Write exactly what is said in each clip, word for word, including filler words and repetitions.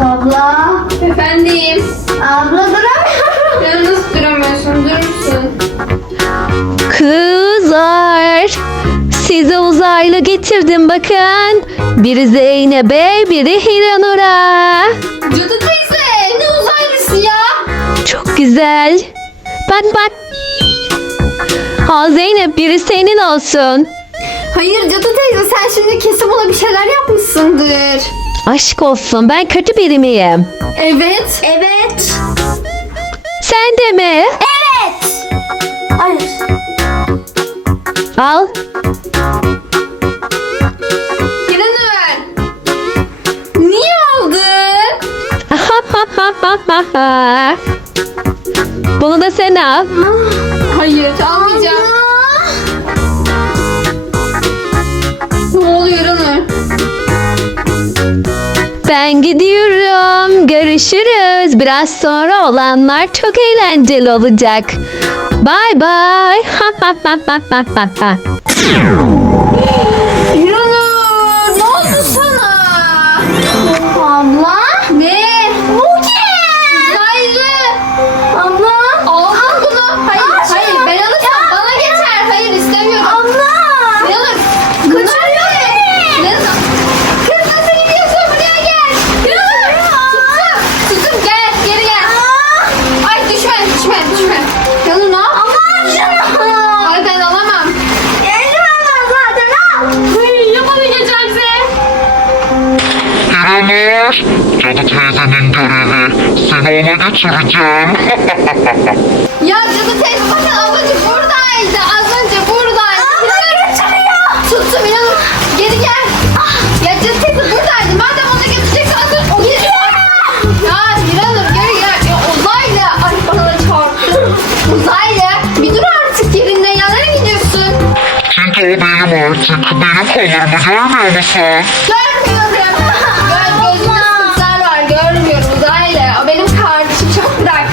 Abla. Efendim. Abla duramıyorum. Ya nasıl duramıyorsun? Durursun. Kızlar, size uzaylı getirdim bakın. Biri Zeynep'e, biri Hiranur'a. Cadı teyze ne uzaylısı ya? Çok güzel. Bak bak. Al Zeynep, biri senin olsun. Hayır Cadı teyze sen şimdi kesin buna bir şeyler yapmışsındır. Aşk olsun, ben kötü biri miyim? Evet. Evet. Sen de mi? Evet. Hayır. Al. Hiranur. Niye aldın? Bunu da sen al. Hayır almayacağım. Ne oluyor Hiranur? Ben gidiyorum. Görüşürüz. Biraz sonra olanlar çok eğlenceli olacak. Bye bye. Hiranur ne oldu sana? Abla. Ne? Bu kim? Uzaylı. Abla. Aldın bunu. Hayır Aa, hayır şunu- ben alırsam bana geçer. Hayır istemiyorum. Abla. Hiranur. Kaçırıyor beni. Hiranur. Kız nasıl gidiyorsun? Buraya gel. Hiranur. Tuttum. Tuttum gel. Geri gel. Ay düşme düşme düşme. Hiranur ne yap? Aman şunu. Ay ben alamam. Elim aman zaten al. Yapamayacaksın. Hiranur, Cadı teyzenin görevi. Seni ona götüreceğim. Ya Cadı teyze bakın az önce buradaydı. Az önce buradaydı. Abla götürüyor. Tuttum İnanın. Geri gel. Ya Cadı teyze buradaydı. Madem ona götüreceksin az önce o geri. Ya İnanın geri gel. Ya uzaylı. Ay bana da çarptı. Uzaylı. Bir dur artık yerinden ya. Nereye gidiyorsun? Çünkü o benim artık. Benim kollarımı görmüyor musun? Görmüyorum. Göz gözümde sıkıntılar var. Görmüyorum uzaylı. O benim kardeşim. Çok bırak.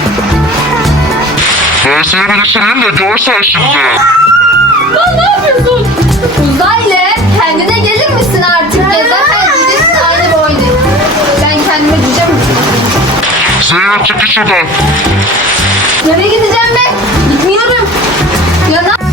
Ben seni bir ısırayım da görsen şimdi. Lan ne yapıyorsun? Uzaylı kendine gelir misin artık ya? Zaten cücesin aynı boyda. Ben kendime cüce mi? Zeynep çık şuradan. Nereye gideceğim ben? Gitmiyorum. Ya ne?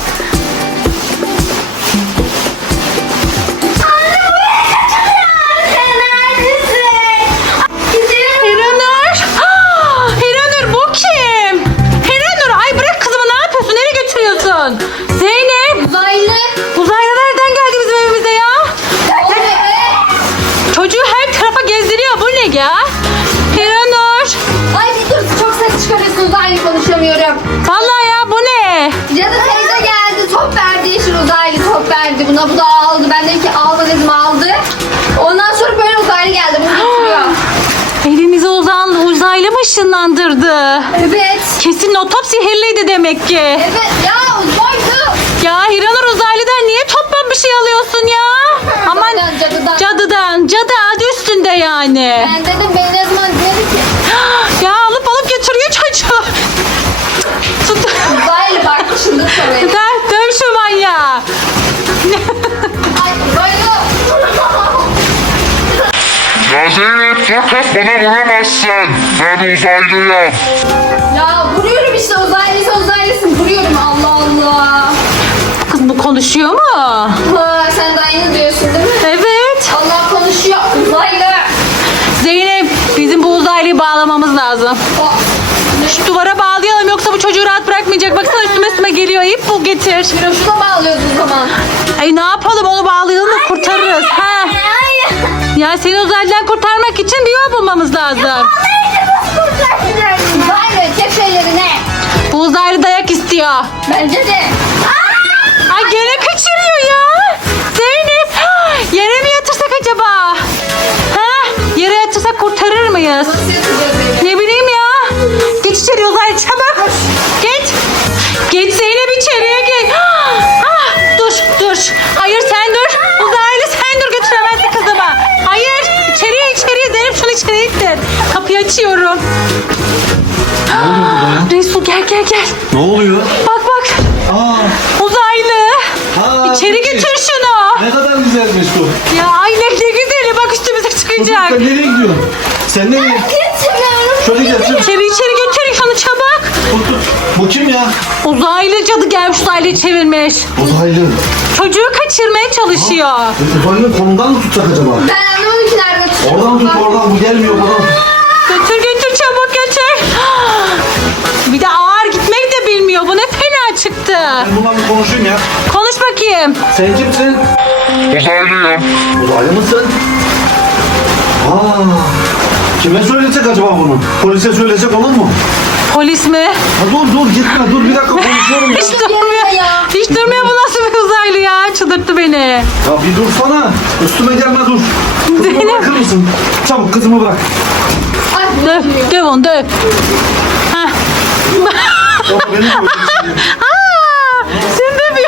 Hiranur. Ah, Hiranur bu kim? Hiranur, ay bırak kızımı, ne yapıyorsun? Nereye götürüyorsun? Zeynep. Uzaylı. Uzaylı nereden geldi bizim evimize ya? O ne be? Çocuğu her tarafa gezdiriyor. Bu ne ya? Hiranur. Ay bir dur çok ses çıkarıyorsun uzaylı konuşamıyorum. Vallahi ya, bu ne? Cadı teyze geldi top verdi yeşil uzaylı top verdi buna bu da aldı. Ben dedim ki alma dedim aldı. Ondan sonra böyle uzaylı geldi bunu getiriyor. Evimize uzan, uzaylı mı ışınlandırdı? Evet. Kesin o top sihirliydi demek ki. Evet ya uzaylı. Ya Hiranur, uzaylıdan niye toplam bir şey alıyorsun ya? Aman Cadıdan, cadıdan. cadıdan. Cadı adı üstünde yani. Ben dedim beni ne zaman dedi ki. Ya alıp alıp götürüyor çocuğu. Tut. Uzaylı bak çıldırtma beni. Döv, döv şu manyağı. Ay uzaylı. Ya Zeynep fakat bana vuramazsın. Ben uzaylıyım. Ya vuruyorum işte uzaylıysa uzaylısın. Vuruyorum Allah Allah. Kız bu konuşuyor mu? Ha, sen de aynı diyorsun değil mi? Evet. Allah konuşuyor. Uzaylı. Zeynep, bizim bu uzaylıyı bağlamamız lazım. O, Şu duvara bağlayalım, yoksa bu çocuğu rahat bırakmayacak. Baksana üstüme üstüme geliyor. İp bul getir. şuna bağlıyoruz o zaman. Ay ne yapalım, onu bağlayalım da kurtarırız. Ha. Hayır. Ya seni uzaylıdan kurtarmak için bir yol bulmamız lazım. Neydi bu kurtaracağım? Uzaylı çek şeylerini. Bu uzaylı dayak istiyor. Bence de. Ay gene kaçırıyor ya. Zeynep, yere mi yatırsak acaba? Ha? Yere yatırsak kurtarır mıyız? Nasıl yapacağız beni? Ne bileyim ya. Geç içeri uzaylı, çabuk. Geç. Geç Zeynep, içeriye geç. Ah, dur dur. Hayır sen dur. Uzaylı sen dur, götüremezsin kızımı. Hayır, içeriye içeriye. Zeynep şunu içeriye ittir. Kapıyı açıyorum. Resul gel gel gel. Ne oluyor? Bak bak. Aa, Uzaylı. ha, İçeri peki. götür şunu. Ne kadar güzelmiş bu. Ya ay ne, ne güzeli, bak üstümüze çıkacak. Çocuklar nereye gidiyorsun? Sen ne? Geçmiyorum. Şöyle getir. İçeri içeri götürün şunu çabuk. Tut tut. Bu kim ya? Uzaylı cadı gelmiş uzaylıyı çevirmiş. Uzaylı. Çocuğu kaçırmaya çalışıyor. Uzaylının kolundan mı tutacak acaba? Ben anlamadım ki nerede tutacak. Oradan tut oradan. Bu gelmiyor buradan. Götür götür çabuk götür. Bir de ağır gitmek de bilmiyor. Bu ne fena çıktı. Ben bunlarla konuşayım ya. Konuş bakayım. Sen kimsin? Uzaylıyım. Uzaylı mısın? Aa, kime söyleyecek acaba bunu? Polise söyleyecek olur mu? Polis mi? Ha, dur dur gitme dur bir dakika konuşuyorum ya. Hiç durmuyor. ya. Hiç durmuyor bu nasıl bir uzaylı ya. Çıldırttı beni. Ya bir dursana. Üstüme gelme dur. Kızımı bırakır mısın? Çabuk kızımı bırak. Ay, Döv, döv onu döv. Hah. Ya beni söyleyeceksin. Aa, sen dövüyor.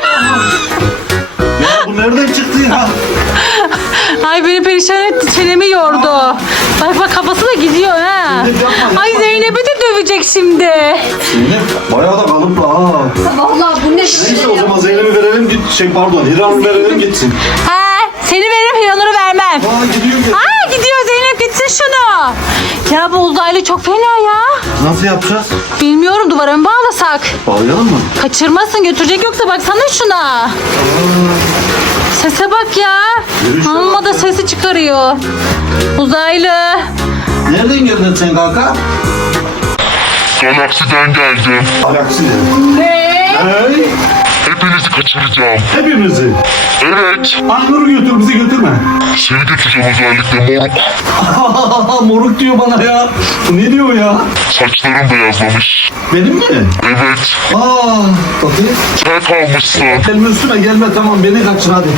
Ya bu nereden çıktı ya? Ay beni perişan etti. Çenemi yordu. Bak bak kafası da gidiyor ha. Zeynep yapma, yapma. Ay Zeynep'i de dövecek şimdi. Zeynep bayağı da kalıplı ha. Vallahi bu ne? Neyse o zaman Zeynep'i verelim git. Şey pardon Hiran'ı verelim gitsin. Ha, seni veririm Hiranur'u vermem. Aa gidiyor ki. Aa gidiyor Zeynep gitsin şunu. Ya bu uzaylı çok fena ya. Nasıl yapacağız? Bilmiyorum duvara mı bağlasak? Bağlayalım mı? Kaçırmasın götürecek yoksa baksana şuna. Sese bak ya. Yürüyüşe Amma bak da ya. sesi çıkarıyor. Uzaylı. Nereden geldin sen kanka? Galaksiden geldim. Galaksi. Ne? Hey, Hepinizi kaçıracağım. hepimizi. Evet. Aynur'u götür bizi götürme. Seni götüreceğim özellikle moruk. Moruk diyor bana ya. Ne diyor ya? Saçlarım beyazlamış. Benim mi? Evet. Aa, bakayım. Kel kalmışsın. Gelme üstüme gelme tamam beni kaçır hadi.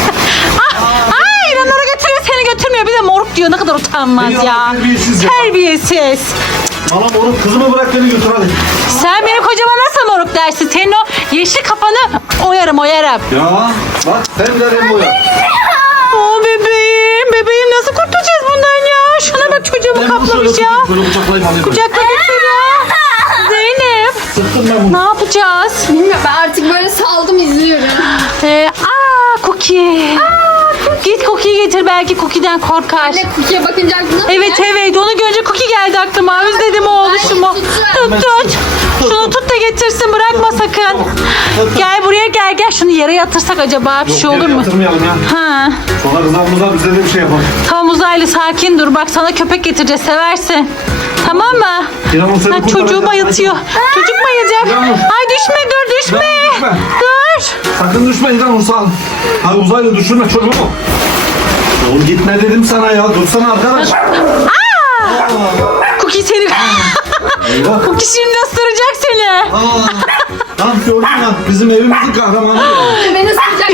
Aa İranur'u götürüyor seni götürmüyor. Bir de moruk diyor ne kadar utanmaz Ya, ya. terbiyesiz ya. Terbiyesiz. Bana moruk kızımı bırak beni götür hadi. Sen benim kocama nasıl moruk dersin? Senin o yeşil kafanı oyarım oyarım. Ya bak hem de hem boya. Oo bebeğim. Bebeğim nasıl kurtulacağız bundan ya? Şuna bak çocuğumu Ben bunu kaplamış şöyle ya. tutayım, böyle kucaklayayım alayım. Kucakla götür ya. Zeynep. Sıktım ben bunu. Ne yapacağız? Bilmiyorum ben artık böyle saldım izliyorum. Ee, aa Cookie. Git Cookie'yi getir belki Cookie'den korkar. Ne kukiye bakınca aklına mı Evet geldi? evet onu görünce Cookie geldi aklıma. Özledim o oluşumu. tutacağım. Tut tut. Şunu tut da getirsin bırakma sakın. Gel buraya gel gel. Şunu yere yatırsak acaba bir şey Yok, olur mu? yatırmayalım ya. Ha. Sonra kızarımıza bize de bir şey yapalım. Tamam uzaylı sakin dur. Bak sana köpek getireceğiz seversin. Tamam mı? İnanın seni Ha, çocuğu kurtaracağız. bayıltıyor. Çocuk bayılacak. İnanın. Ay düşme dur düşme. İnanın, düşme. Dur. Sakın düşme İlhan Ursal. Hadi uzayla düşürme çocuğumu. Oğlum gitme dedim sana ya. Dursana arkadaş. Aa! Cookie seni. Eyvah. Cookie şimdi ısıracak seni. Aa, lan gördün lan bizim evimizin kahramanı. Beni sıcak.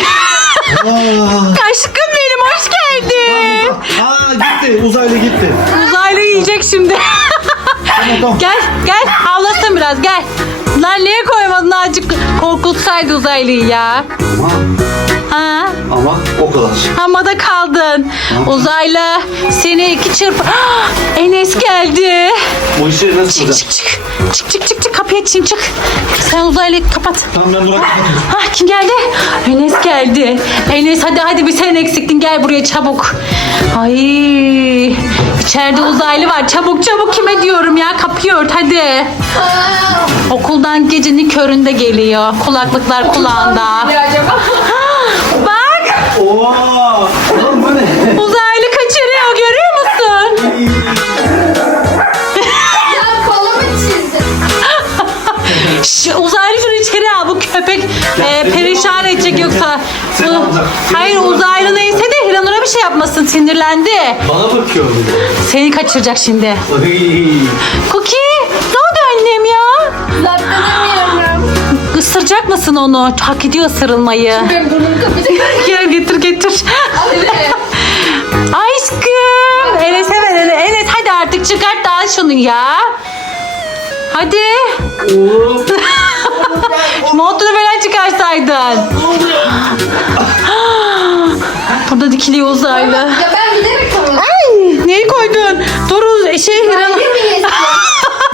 Aa, Aşkım benim hoş geldin. aa gitti uzaylı gitti. Uzaylı yiyecek şimdi. Tamam tamam. Gel gel havlasın biraz gel. Lan niye koymadın azıcık korkutsaydı uzaylıyı ya. Ama, Ha? ama o kadar. Hamada kaldın. Uzaylı seni iki çırp... Ah, Enes geldi. O işi nasıl Çık yapacağız? çık çık. Çık çık çık çık kapıyı açayım çık. Sen uzaylıyı kapat. Tamam ben durak kapatıyorum. Ah kim geldi? Enes geldi. Enes hadi hadi bir sen eksiktin gel buraya çabuk. Ay içeride uzaylı var. Çabuk çabuk kime diyorum ya kapıyı ört hadi. Okuldan gecenin köründe geliyor. Kulaklıklar kulağında. Ne acaba? Bak Oo, oğlum bu ne? uzaylı kaçırıyor görüyor musun? Ya kolumu çizdim. Şş, uzaylı şunu içeri al bu köpek e, perişan edecek yoksa. Seni Bu- alacak. Hayır uzaylı neyse de Hiranur'a bir şey yapmasın sinirlendi. Bana bakıyor bir de. Seni kaçıracak şimdi. Ay. Cookie ne oldu annem ya? Zaten demiyorum. Isıracak mısın onu? Hak ediyor ısırılmayı. Ben burnumu kapatacağım. Gel getir getir. Evet. Aşkım. Enes'e ver Enes. Enes hadi artık çıkart da al şunu ya. Hadi. Oo. Montunu falan çıkarsaydın. Burada dikiliyor uzaylı. Ya ben giderek kapattım. Ay, neyi koydun? Dur şey Hiran.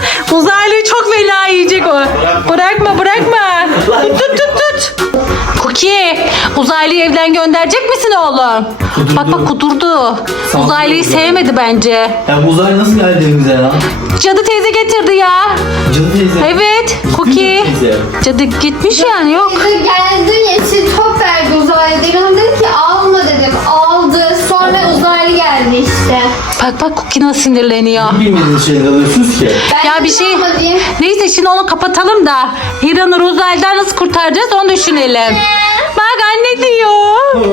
Uzaylıyı çok fena yiyecek o. Bırakma bırakma. Tut tut tut tut. Cookie, uzaylıyı evden gönderecek misin oğlum? Kudurdu. Bak bak kudurdu. Sağ ol. Uzaylıyı sevmedi bence. Ya bu uzay nasıl geldi evimize ya? Cadı teyze getirdi ya. Cadı teyze. Evet, Cookie. Teyze. Cadı gitmiş yani yok. Bize geldi yeşil top verdi uzaylı. Dedim dedi ki alma dedim. Aldı. Sonra uzaylı geldi işte. Bak bak Cookie nasıl sinirleniyor. Bilmediğiniz şeyler alıyorsunuz ki. Ben Ya dedim bir şey... alma diye. Neyse şimdi onu kapatalım da Hiranur Uzaylı'dan nasıl kurtaracağız onu düşünelim. Bak anne diyor.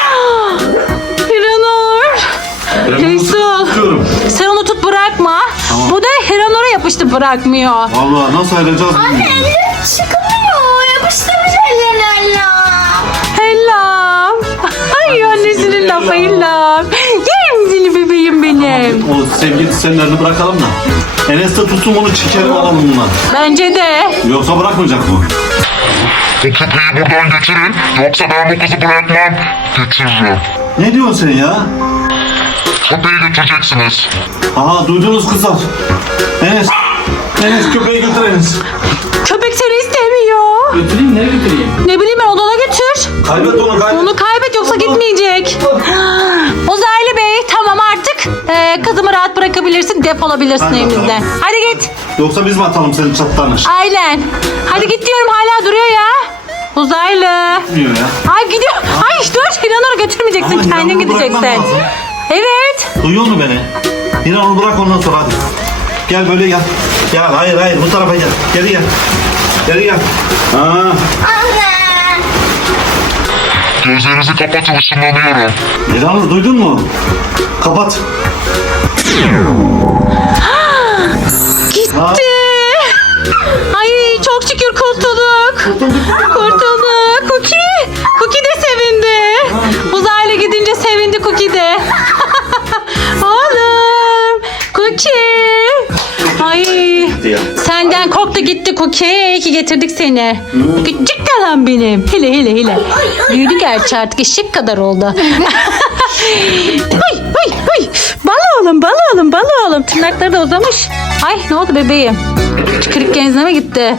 Hiranur. Resul. Tutuyorum. Sen onu tut bırakma. Bu da Hiranur'a yapıştı bırakmıyor. Vallahi nasıl ayıracağız Anne bilmiyorum. ellerim çıkmıyor. Yapıştırmış ellerini Allah. Hellam. Ay annesinin lafı Hellam. Yerim seni bebeğim benim. O sevgili senlerini bırakalım da. Enes de tutsun bunu çekelim alalım bundan. Bence de. Yoksa bırakmayacak bu. Bu köpeği buradan getirin. Yoksa ben bu kızı bırakmam. Getiririm. Ne diyorsun sen ya? Köpeği getireceksiniz. Aha duydunuz kızlar. Enes. Enes köpeği götür Enes. Köpek seni istemiyor. Götüreyim nereye götüreyim? Ne bileyim ben odana götür. Kaybet onu kaybet. Onu kaybet yoksa gitmeyecek. Uzaylı Bey tamam artık e, kızımı rahat bırakabilirsin defolabilirsin Hadi bakalım. evimizden. Hadi git. Yoksa biz mi atalım senin çatlarını? Aynen. Hadi git diyorum hala duruyor ya. Uzaylı. Diyor ya. Ay gidiyor. Ay dur Hiranur'u götürmeyeceksin Ama kendin Hiranur'u bırakmam gideceksin. lazım. Evet. Duyuyor musun beni? Yine onu bırak ondan sonra hadi. Gel böyle gel. Gel hayır hayır bu tarafa gel. Geri gel. Geri gel. Ha. Anne. Gözlerinizi kapatın, ışınlanıyorum. Elanur duydun mu? Kapat. Gitti. Ay çok şükür kurtulduk. Kurtulduk. Cookie. Cookie de sevindi. Uzaylı gidince sevindi Cookie de. Oğlum. Cookie. Ay. Ya. Senden korktu gitti Cookie. İyi ki getirdik seni. Küçük kalan benim. Hele hele hele. Büyüdü gerçi artık eşek kadar oldu. Ay ay ay. Bal oğlum bal oğlum bal oğlum. Tırnakları da uzamış. Ay ne oldu bebeğim? Tükürük genzine mi gitti?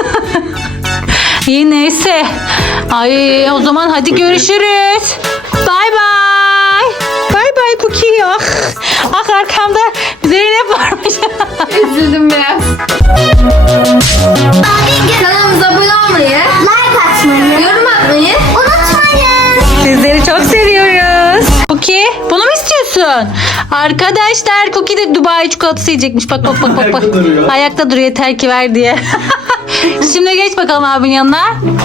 İyi neyse. Ay o zaman hadi görüşürüz. Bay bay. Bay bay Cookie. Ah, ah arkamda Zeynep varmış. Üzüldüm biraz. Kanalımıza abone olmayı, Like atmayı. yorum atmayı Unutmayın. Sizleri çok seviyoruz. Cookie bunu mu istiyorsun? Arkadaşlar Cookie de Dubai çikolatası yiyecekmiş. Bak bak bak bak. bak. Ayakta duruyor. Ayakta duruyor yeter ki ver diye. Şimdi geç bakalım abinin yanına.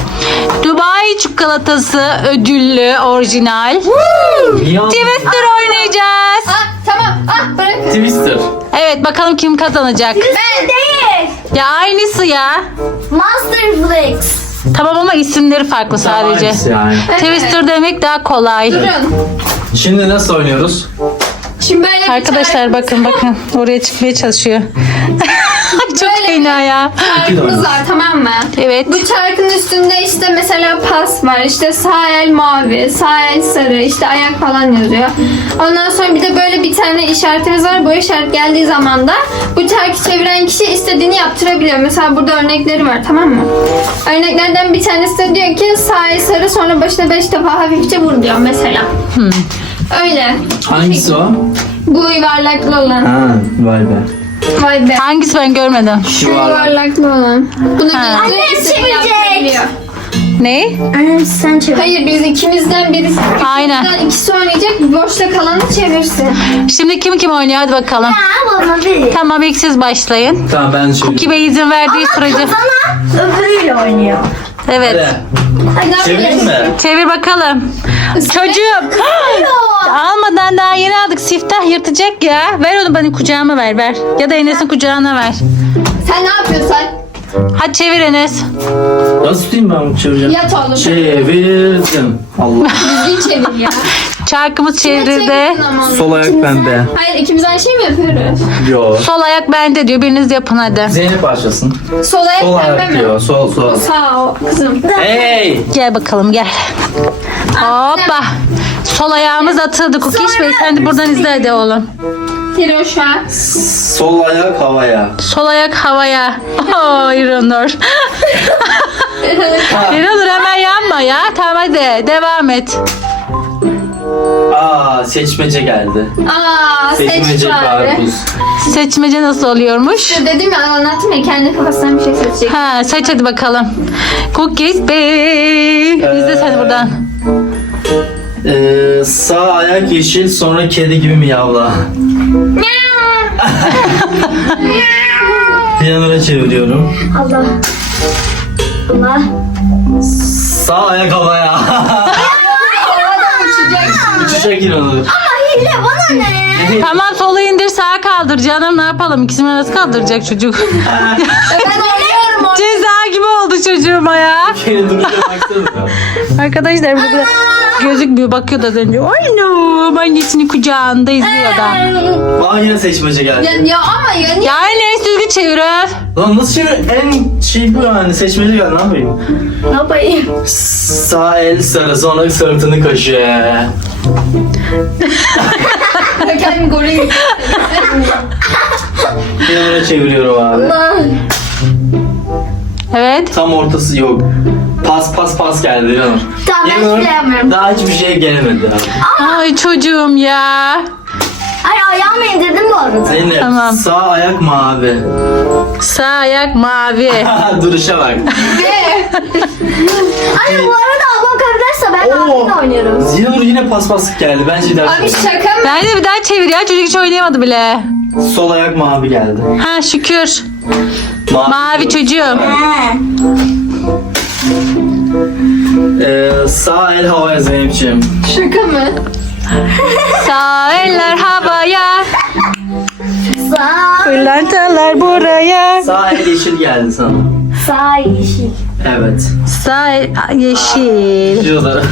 Dubai çikolatası ödüllü orijinal. Ya. Twister oynayacağız. Ah tamam ah bırakın. Twister. Evet bakalım kim kazanacak. Ben değil. Ya aynısı ya. Monster Flix. Tamam ama isimleri farklı sadece. Hangisi yani? Twister demek daha kolay. Durun. Şimdi nasıl oynuyoruz? Şimdi böyle bir Arkadaşlar çarkımız- bakın bakın oraya çıkmaya çalışıyor. Çok Böyle fena ya. çarkımız var tamam mı? Evet. Bu çarkın üstünde işte mesela pas var. İşte sağ el mavi, sağ el sarı, işte ayak falan yazıyor. Ondan sonra bir de böyle bir tane işaretimiz var. Bu işaret geldiği zaman da bu çarkı çeviren kişi istediğini yaptırabiliyor. Mesela burada örnekleri var tamam mı? Örneklerden bir tanesi de diyor ki sağ el sarı sonra başına beş defa hafifçe vur diyor mesela. Öyle. Hangisi o? Bu yuvarlaklı olan. Ha, vay be. Vay be. Hangisi ben görmedim. Şu yuvarlaklı olan. Bunu Ha. gözü Annem istediğini çevirecek. yaptırabiliyor. Ne? Annem sen çevir. Hayır biz ikimizden birisi. Aynen. ikimizden ikisi oynayacak. Boşta kalanı çevirsin. Şimdi kim kim oynuyor hadi bakalım. Ha bana bir. Tamam ilk siz başlayın. Tamam ben söyleyeyim. Cookie Bey izin verdiği sürece. Kazanan öbürüyle oynuyor. Evet. Hadi. Çevireyim mi? Çevir bakalım. Çocuğum. Almadan daha yeni aldık. Siftah yırtacak ya. Ver onu bana kucağıma ver ver. Ya da Enes'in kucağına ver. Sen ne yapıyorsun? Hadi çevir Enes. Nasıl tutayım ben bunu çevireceğim? Yat oğlum. Çevirdim. Allah. Düzgün çevir ya. Çarkımız çevrildi. Çevirsin ama onu. Sol ayak bende. Hayır ikimiz aynı şey mi yapıyoruz? Yo. Sol ayak bende diyor. Biriniz yapın hadi. Zeynep başlasın. Sol ayak Sol pembe ayak mi? diyor. Sol sol. Sağ o kızım. Hey! Gel bakalım gel. Hoppa. Sol ayağımız atıldı. Kukiş Bey sen de buradan izle hadi oğlum. Hiroşa. Sol ayak havaya. Sol ayak havaya. Oh İranur. İranur hemen yanma ya. Tamam hadi devam et. Aa seçmece geldi. Aa seç Seçmece bari. karpuz. Seçmece nasıl oluyormuş? Dedim ya anlattım ya kendi kafasından bir şey seçecek. Ha seç hadi bakalım. Cookies Bey. İzle sen buradan. Ee, sağ ayak yeşil sonra kedi gibi miyavla. Yanına çeviriyorum. Allah. Allah. Sağ ayak havaya. Uçacak inanır. Hile bana ne? Tamam solu indir sağa kaldır canım ne yapalım ikisini nasıl kaldıracak çocuk. Ben oynuyorum. Ceza gibi oldu çocuğuma ya. Kedi duruşa baksana. Arkadaşlar burada da gözükmüyor bakıyor da az önce. Ay no annesinin kucağında izliyor da. Aa yine seçmece geldi. Ya, ya ama ya niye? Yani düzgün çevir öf. Lan nasıl çevir? En şey bu yani seçmece geldi ne yapayım? Ne yapayım? Sağ el sarı sonra sırtını kaşı. Kendimi goril. Yanına çeviriyorum abi. Evet. Tam ortası yok. Pas pas pas geldi Yanur. Tamam, ben Yanur, hiçbir şey yapmıyorum. daha hiçbir şeye gelemedi abi. Ay çocuğum ya. Ay ayağımı indirdim bu arada. Zeynep Tamam. sağ ayak mavi. Sağ ayak mavi. Duruşa bak. Anne bu arada ablam kaybederse ben Oo. abimle oynuyorum. Yanur yine pas pas geldi. Bence ders Abi şaka mı? Bence bir daha çevir ya çocuk hiç oynayamadı bile. Sol ayak mavi geldi. Ha şükür. Mavi çocuğum. He. Ee, sağ el havaya Zeynep'ciğim. Şaka mı? Sağ eller havaya. Sağ, Pırlantalar buraya. Sağ el yeşil geldi sana. sağ yeşil. Evet. Sağ el yeşil. Şurada.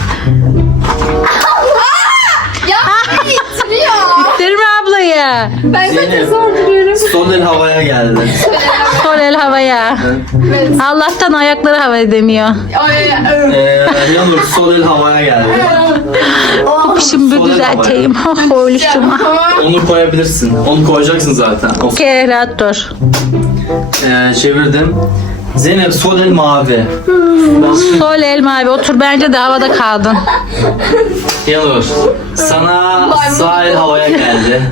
Ya beni itiriyor. Dirme ablayı. Ben zaten Zeynep. zor duruyorum. Sol el havaya geldi. Sol el havaya. Evet. Allah'tan ayakları havaya demiyor. Ay, Ee, Yanur sol el havaya geldi. Şimdi Sol el düzelteyim. Oh oğluşum. Onu koyabilirsin. Onu koyacaksın zaten. O- Okey rahat dur. Ee, çevirdim. Zeynep sol el mavi. Sol el mavi. Otur bence de havada kaldın. Yanur. Sana sağ el havaya geldi.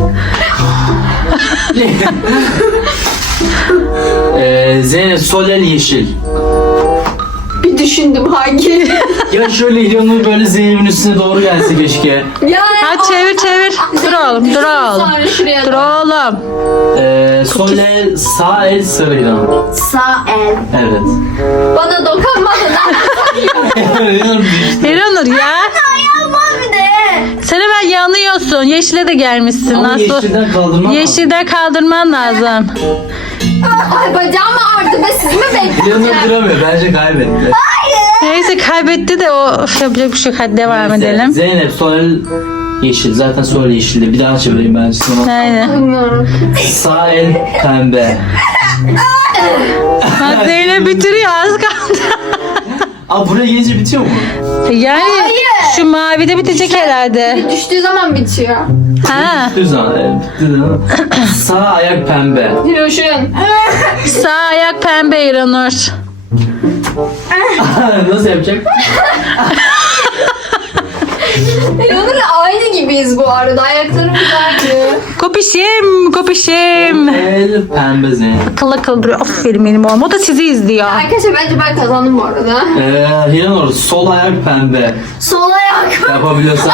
ee, Zeynep sol el yeşil. bir düşündüm hangi? Ya şöyle Yanur böyle Zeynep'in üstüne doğru gelse keşke. Ya Hadi çevir çevir. Dur oğlum dur oğlum. Sonra şuraya Dur da. oğlum. Ee, sol el sağ el sarı Yanur. Sağ el. Evet. Bana dokunmadın. Yanur düştü. Eranur ya. Ayağım var bir de. Sen hemen yanıyorsun. Yeşile de gelmişsin. Ama Nasıl? yeşilden kaldırmam lazım. Yeşilden kaldırman lazım. Ay bacağım ağrıdı be siz mi Yanur bekleyeceğim? duramıyor. Bence kaybetti. Neyse kaybetti de o öf, yapacak bir şey yok. Hadi devam Neyse, edelim. Zeynep sol el yeşil. Zaten sol el yeşildi. Bir daha çevireyim bence sana. Aynen. Bilmiyorum. Sağ el pembe. Bak Zeynep bitiriyor az kaldı. Aa buraya gelince bitiyor mu? Yani şu mavide bitecek herhalde. Düştüğü zaman bitiyor. Ha. Bitti zaman. Evet, bitti zaman. Sağ ayak pembe. Hiroşun. Sağ ayak pembe İranur. Nasıl yapacak? Hiroşun'la aynı gibiyiz bu arada. Ayaklarım güzeldi. Kopişim kopişim. El pembe Zeynep. Akıllı akıllı duruyor. Aferin benim oğlum. O da sizi izliyor. Arkadaşlar bence ben kazandım bu arada. Ee, Hiranur sol ayak pembe. Sol ayak. Yapabiliyorsan.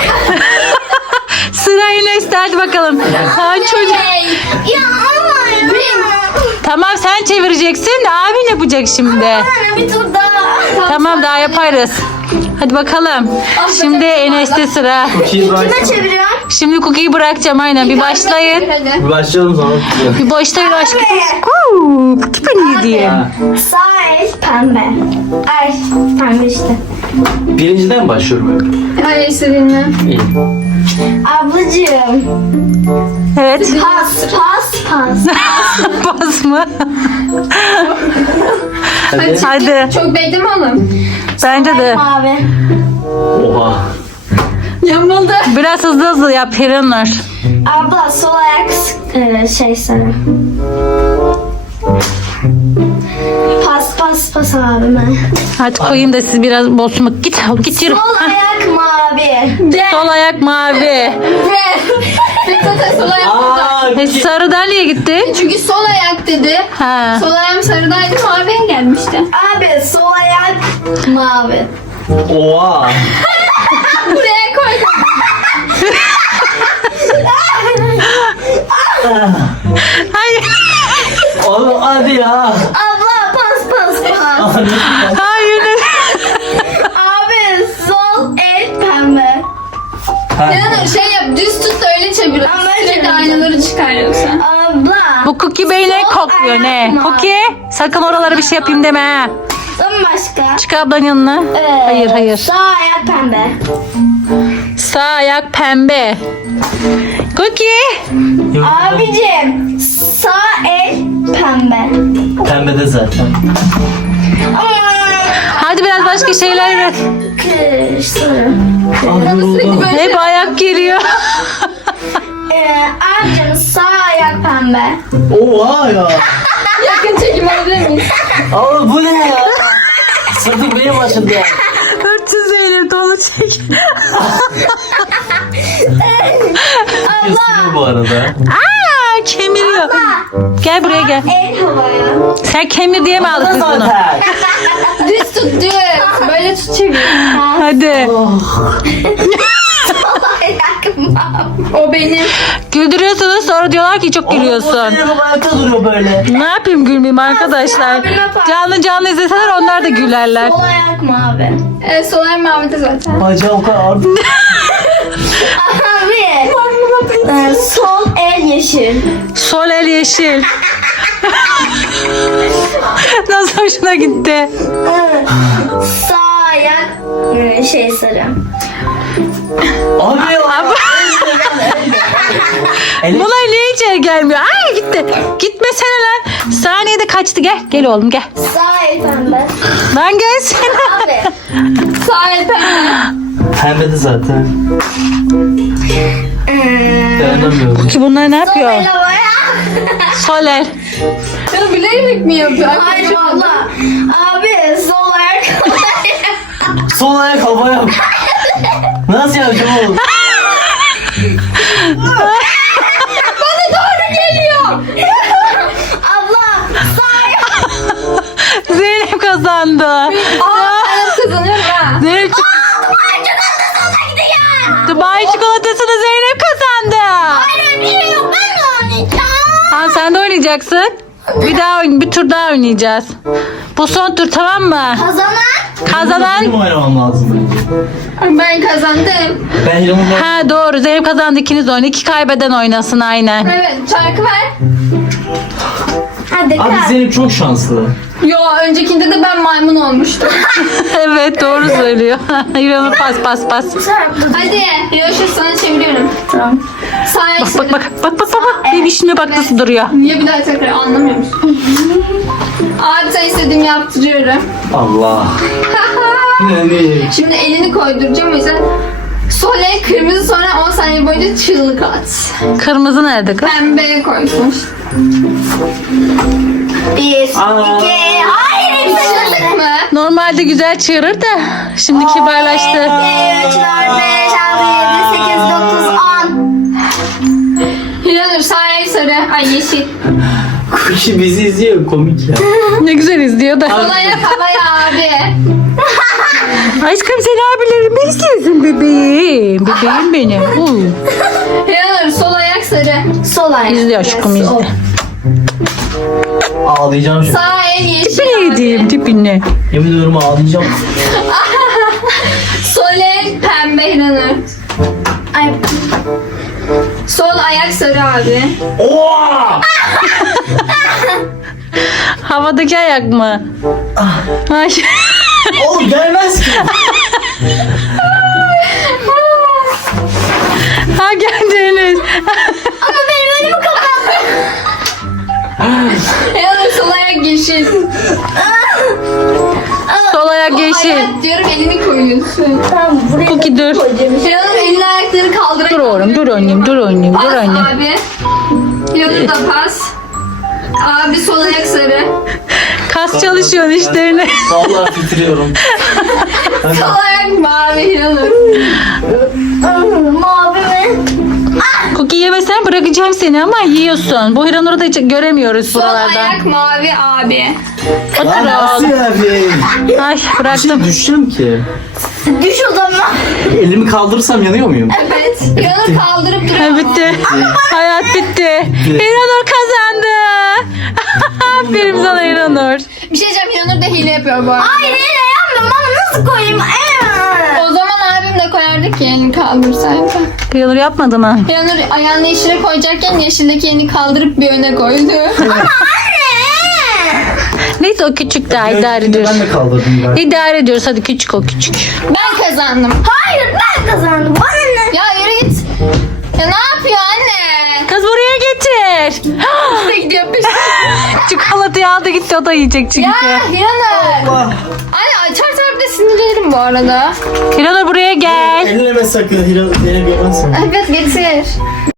Sıra Enes'te hadi bakalım. Ha, çocuk. Ya ama ya. Tamam sen çevireceksin de abin yapacak şimdi. Anne bir tur daha. Tamam daha yaparız. Hadi bakalım. Şimdi Enes'te sıra. Cookie bırak. Kime çeviriyorsun? Şimdi Cookie'yi bırakacağım aynen. Bir başlayın. Hadi. Bir başlayalım sonra. Bir başlayın aşkım. Uuu, Cookie ben diyeyim. Ha, Sağ el pembe. Ay pembe işte. Birinciden başlıyorum. Hayır istediğinle. İyi. Ablacığım. Evet. Pas pas pas. Bas mı? Hadi. Hadi. Çok bekleme oğlum. Bence de. Mavi. Oha. Yamuldu. Biraz hızlı hızlı yap Hiranur. Abla sol ayak e, şey sarı. Pas pas pas abime. Hadi koyayım da siz biraz bozmak. Git git yürü. Sol ayak mavi. Sol ayak mavi. Ve ve zaten sol ayak burada. Aa, E, sarıdan niye gitti? Çünkü sol ayak dedi. Ha. Sol ayağım sarıdaydı, maviye gelmişti. Abi sol ayak mavi. oha. Buraya koydum. Hayır. Oğlum hadi ya. Abla pas pas pas. Hayır. Abi sol el pembe. Yani şey yap, düz tut da öyle çevir. Ama Sürekli öyle. aynaları çıkarıyorsa. Abla. Bu Cookie Bey ne kokluyor ne? Cookie sakın oralara bir şey yapayım deme ha. Son başka. Çık ablanın yanına. Ee, Hayır hayır. Sağ ayak pembe. Sağ ayak pembe. Cookie. Abicim sağ el pembe. Pembe de zaten. Hadi biraz başka şeyler ver. Kış sarı. Sürekli böyle Hep ayak geliyor. Ee, abicim sağ ayak pembe. Oha ya. yakın çekim alabilir miyiz? Oğlum bu ne ya? Sırtım benim açıldı ya. üç yüz Eylül dolu çek. Isırıyor bu arada. Aa kemiriyor. Gel buraya gel. El havaya. Sen kemir diye mi aldık biz bunu? Zaten. Düz tut, düz. Böyle tut çevir. Hadi. Sol ayak mavi. O benim. Güldürüyorsunuz sonra diyorlar ki çok gülüyorsun. Benim ayakta duruyor böyle. Ne yapayım gülmeyeyim arkadaşlar. Canlı canlı izleseler onlar da gülerler. Sol ayak mavi. Evet, sol ayağım mavide zaten. Bacağı o kadar ağrı. Abi. Ee, sol el yeşil. Sol el yeşil. Nasıl hoşuna gitti? Sağ ayak e, şey sarı. Abi ya. Elim Buna niye içeri gelmiyor? Ay gitti. Gitmesene lan. Saniyede kaçtı gel. Gel oğlum gel. Sağ el pembe. Lan gelsene. Abi. Sağ el pembe. pembe de zaten. Ee, Dayanamıyorum. Ki bunlar ne sol yapıyor? el havaya. Sol el. Ya bilerek mi yapıyor? Hayır valla. Abi sol ayak havaya. Sol ayak havaya. Nasıl yapacağım oğlum? Bana doğru geliyor. Abla sağ ayak. Zeynep kazandı. Aa, ben kazanıyorum ha. Zeynep çık- Dubai çikolatasına gidiyor. Dubai çikolatasını Zeynep kazandı. Hayır bir şey yok ben de oynayacağım. Ha sen de oynayacaksın. Bir daha oyn- bir tur daha oynayacağız. Bu son tur tamam mı? Kazanan. Kazanan Benim oynamam lazım. Ben kazandım. Ben yanımda. ha doğru Zeynep kazandı ikiniz oynayın. İki kaybeden oynasın aynen. Evet, şarkı ver. Hadi Abi kalk. Zeynep çok şanslı. Yo, öncekinde de ben maymun olmuştum. Evet doğru söylüyor. İran'a pas pas pas. Hadi, Yoşu sana çeviriyorum. Tamam. Sağ ayak Bak sarı. bak bak bak bak bak. Benim işime bak nasıl duruyor. Niye bir daha tekrar anlamıyor musun? Abi sen istediğimi yaptırıyorum. Allah. Yani. Şimdi elini koyduracağım o yüzden sol el kırmızı, sonra on saniye boyunca çığlık at. Kırmızı nerede kız? Pembeye koymuş. Bir, Aa. iki, hayır hepsi Çığlık mı? Normalde güzel çığırır da şimdi kibarlaştı. iki, üç, dört, beş, altı, yedi, sekiz, dokuz, on. Hiranur sağ ayak sarı. Ay yeşil. Kuşu bizi izliyor komik ya. Ne güzel izliyor da. Sol ayak havaya abi. Aşkım sen abilerimi istiyorsun bebeğim. Bebeğim benim. Uy. Hiranur sol ayak sarı. Sol ayak. İzliyor aşkım izle. Ağlayacağım şimdi. Sağ el yeşil Tipini abi. yediğim tipini. Yemin ediyorum ağlayacağım. Sol el pembe Hiranur. Ay, Sol ayak sarı abi. Oha! Havadaki ayak mı? Ay. Oğlum gelmez ki. Ha geldiniz. ama benim önümü kapattı. Hiranur sol ayak yeşil. Sol ayak olacak yeşil. Hayat diyorum elini koyuyorsun. Tamam buraya Cookie dur. Hiranur elini ayaklarını kaldırarak. Dur oğlum dur oynayayım dur oynayayım dur Pas oynayayım. abi. Hiranur da pas. Abi sol ayak sarı. Kas çalışıyorsun işlerine. Vallahi titriyorum. Sol ayak mavi Hiranur. mavi mi? Cookie yemesen bırakacağım seni ama yiyorsun. Bu Hiranur'u da hiç göremiyoruz Sol buralarda. ayak mavi abi. Otur Nasıl oğlum. yani? Ay bıraktım. Düşeceğim ki. Düş o zaman. Elimi kaldırırsam yanıyor muyum? Evet. Hiranur kaldırıp duruyor. Ha, bitti. Hayat bitti. Hiranur kazandı. Aferin sana Hiranur. Bir şey diyeceğim Hiranur da hile yapıyor bu arada. Hayır hile yapmıyorum ama nasıl koyayım? Ee. O zaman abim de koyardık ki elini kaldırsaydı. Hiranur yapmadı mı? Hiranur ayağını yeşile koyacakken yeşildeki elini kaldırıp bir öne koydu. Neyse o küçük daha idare ediyoruz. Ben de kaldırdım ben. İdare ediyoruz hadi küçük o küçük. Ben kazandım. Hayır ben kazandım. Bana ne? Ya yürü git. Ya ne yapıyor anne? Kız buraya getir. Nereye gidiyor peşine? Çikolatayı aldı gitti o da yiyecek çünkü. Ya Hiranur. Anne açarsan bir de sinirlenirim bu arada. Hiranur buraya gel. Elleme sakın. Hilal Zeynep yemezsin. Evet getir.